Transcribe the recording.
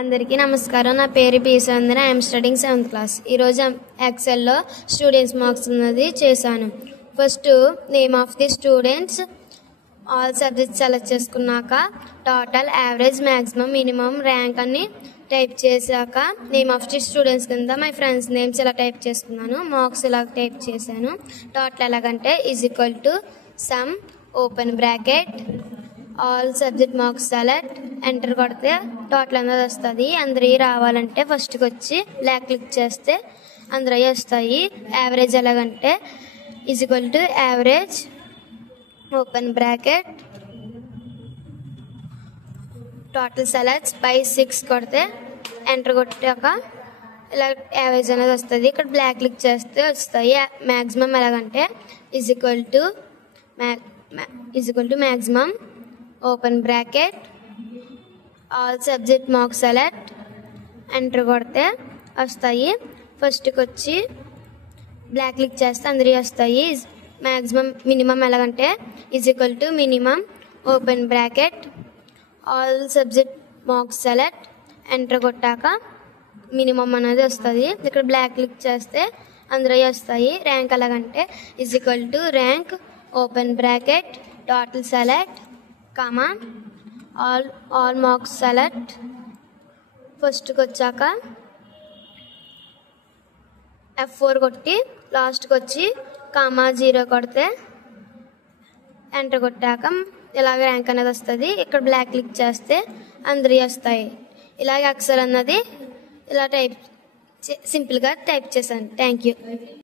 అందరికీ నమస్కారం. నా పేరు P Sandana. I'm studying 7th class. ఈరోజు ఎక్సెల్లో స్టూడెంట్స్ మార్క్స్ ఉన్నది చేశాను. First name of the students, all subjects select చేసుకున్నాక total, average, maximum, minimum, rank అని టైప్ చేశాక నేమ్ ఆఫ్ ది స్టూడెంట్స్ కింద మై ఫ్రెండ్స్ నేమ్స్ ఇలా టైప్ చేసుకున్నాను. మార్క్స్ ఇలా టైప్ చేశాను. టోటల్ ఎలాగంటే is equal to sum open bracket all subject marks select enter కొడితే టోటల్ అనేది వస్తుంది. అందరి రావాలంటే ఫస్ట్కి వచ్చి బ్లాక్ క్లిక్ చేస్తే అందరూ వస్తాయి. యావరేజ్ ఎలాగంటే is equal to average open bracket total selects by 6 కొడితే ఎంటర్ కొట్టాక ఇలా యావరేజ్ అనేది వస్తుంది. ఇక్కడ బ్లాక్ క్లిక్ చేస్తే వస్తాయి. మ్యాక్సిమం ఎలాగంటే is equal to maximum open bracket all subject marks select enter కొడితే వస్తాయి. ఫస్ట్కి వచ్చి బ్లాక్ క్లిక్ చేస్తే అందరి వస్తాయి. మ్యాక్సిమం మినిమం ఎలాగంటే is equal to minimum open bracket all subject marks select enter కొట్టాక మినిమం అనేది వస్తుంది. ఇక్కడ బ్లాక్ క్లిక్ చేస్తే అందరూ వస్తాయి. ర్యాంక్ ఎలాగంటే is equal to rank open bracket total select comma all marks select ఫస్ట్కి వచ్చాక F4 కొట్టి లాస్ట్కి వచ్చి కామా 0 కొడితే ఎంటర్ కొట్టాక ఇలాగ ర్యాంక్ అనేది వస్తుంది. ఇక్కడ బ్లాక్ క్లిక్ చేస్తే అందరి వస్తాయి. ఇలాగ ఎక్సెల్ అన్నది ఇలా సింపుల్గా టైప్ చేశాను. Thank you.